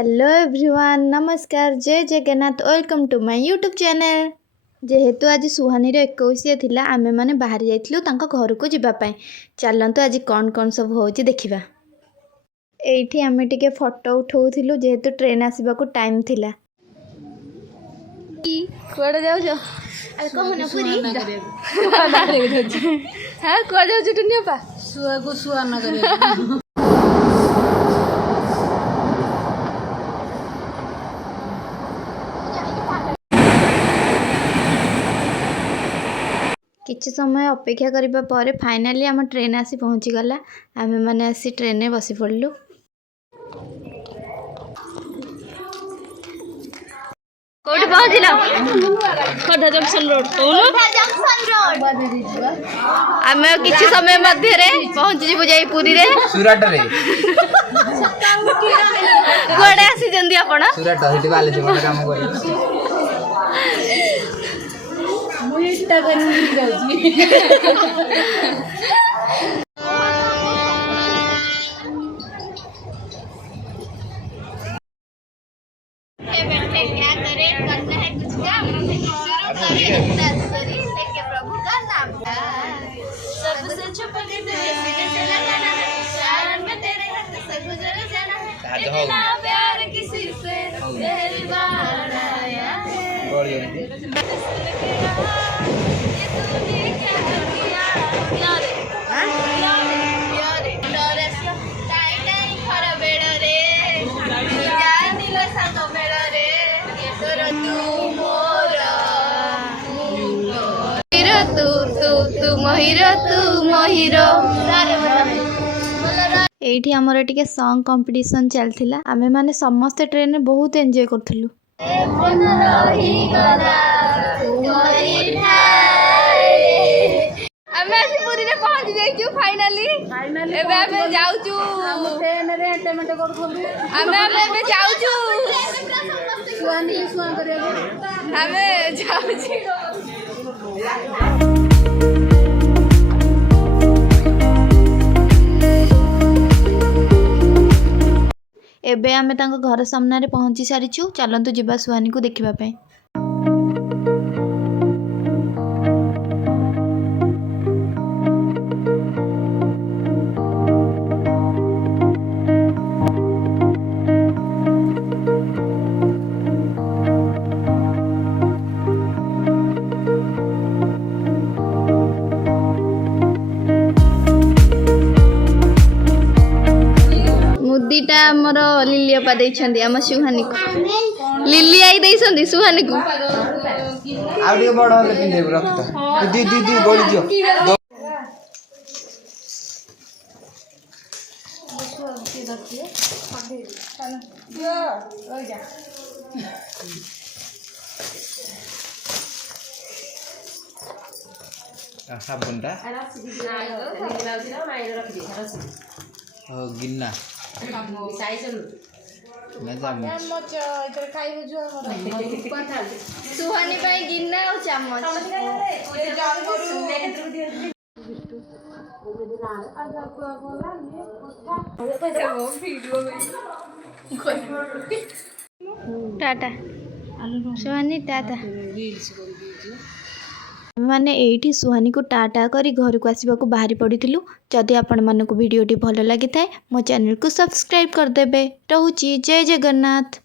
Hello everyone, नमस्कार, जय Jagannath, welcome to my YouTube channel. जेहेतु आज सुहानी 21 थिला आमे माने बाहर जाइथिलु तांका घर को जिबापाई। चलंतु आज कौन कौन सब होची देखिबा। एठी आमे टिके फोटो उठाउथिलु जेहेतु ट्रेन आसीबा को टाइम थिला। कुआडे जाउ जो अरे कहना पूरी हां कुआडे जाउ टुनिया पा सुआ को सुआ ना करे। किछि समय अपेक्षा करिबा परे फाइनली आम ट्रेन आसी पहुँची गला। आमे माने आसी ट्रेन में बसी पड़लु। कोठी पहुँचिला Khordha junction road Khordha junction road. आमे किछि समय मध्य रे पहुँची जिबु जाई पुरी रे सुराट रे कोडे आसी जंदी आपण सुराट हेटी बाले जे मन काम करी मुइटा बनी जाउची। बैठे क्या करे, करना है कुछ काम लेके प्रभु का नाम सबसे छुप के तेरे सीने से लगाना है शरण में तेरे हाथ से गुजर जाना है इतना प्यार किसी से तेरी बात आया है। एठी हमर टिके सॉन्ग कंपटीशन चलथिला। आमे माने समस्त ट्रेन में बहुत एंजॉय करथलु। आमे आज पुरी रे पहुंच जाइछु फाइनली एबे आमे जाउछु ट्रेन रे एंटरटेनमेंट करथलु। आमे एबे जाउछु सुहानी सुहान करे आमे जाउछु। एबे आमे तांको घर सामने रे पहुंची सारिछु। चलंतु जिबा सुहानी को देखिबा पे। मुदीटा हमर लिली अपा दैछंदी हम सुहानी को लिली आई दैछंदी सुहानी को आ टिके बड़ होले पिंदे रखता दी दी दी गोली दियो साबुनटा गिन्ना सुहानी पाई गिन्ना और चम्मच टाटा सुहानी टाटा माने एठी सुहानी को टाटा करी घर को आसीबा को बाहरी पड़िथिलु। जदि आपण मानको वीडियोटी भलो लागि थाए मो चैनल को सब्सक्राइब कर देबे। रहूची जय जगन्नाथ।